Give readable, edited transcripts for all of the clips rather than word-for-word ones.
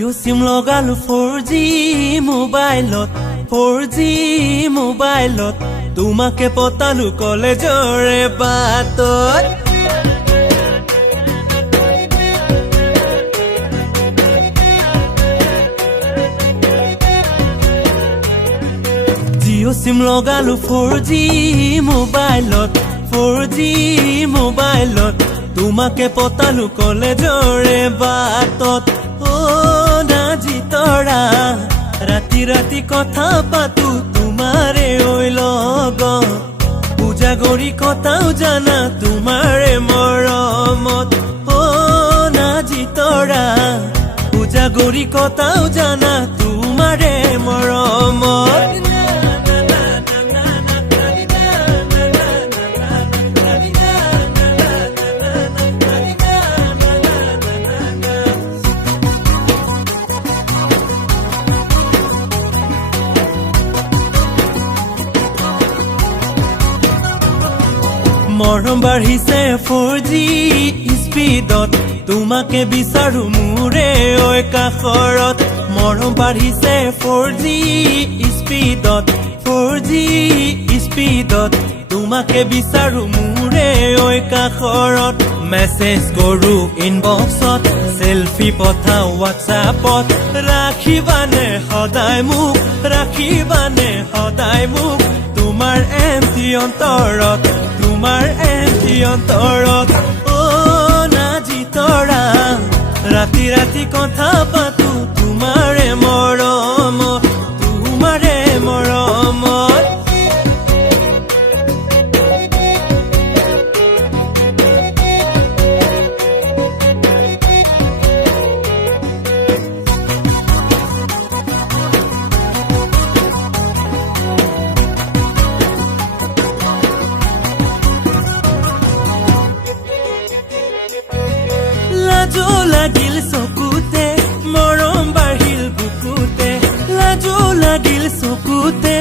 জিঅ' সিম লগালো 4G মোবাইলত 4G মোবাইলত তোমাকে পতালো কলেজৰে বাটত জিঅ' সিম লগালো 4G মোবাইলত 4G মোবাইলত তোমাকে পতালো কলেজৰে বাটত নাজি তৰা ৰাতি ৰাতি কথা পাতো তোমাৰে ঐ লগত পূজা কৰি কথাও জানা তোমাৰে মৰমত নাজি তৰা পূজা কৰি কথাও জানা তোমাৰে মৰমত মৰম বাঢ়িছে 4G স্পীডত তোমাকে বিচাৰো মোৰে ঐ কাষৰত মৰম বাঢ়িছে 4G স্পীডত 4G স্পীডত তোমাকে বিচাৰো মোৰে ঐ কাষৰত মেছেজ কৰো ইনবক্সত সেলফি পঠাও হোৱাটছআপত ৰাখিবানে সদায় মোক ৰাখিবানে সদায় মোক তোমাৰ এমটি অন্তৰত তোমাৰ এমটি অন্তৰত নাজি তৰা ৰাতি ৰাতি কথা পাতো তোমাৰে মৰমত তোমাৰে মৰমত লাজো লাগিল চকুতে মৰম বাঢ়িল বুকুতে লাজো লাগিল চকুতে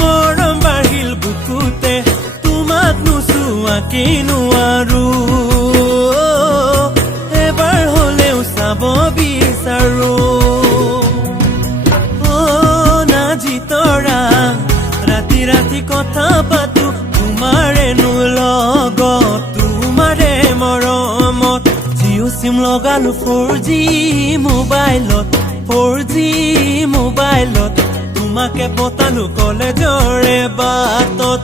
মৰম বাঢ়িল বুকুতে তোমাক নোচোৱাকে নোৱাৰো এবাৰ হলেও চাব বিচাৰো নাজি তৰা ৰাতি ৰাতি কথা পাতো তোমাৰে লগত তোমাৰে মৰমত জিঅ' সিম লগালো 4G মোবাইলত 4G মোবাইলত তোমাকে পতালো কলেজৰে বাটত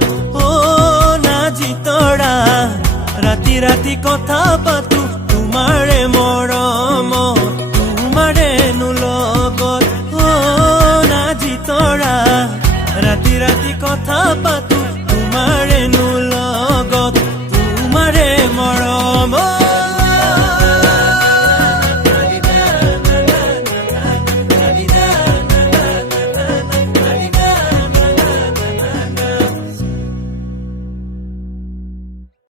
নাজি তৰা ৰাতি ৰাতি কথা পাতো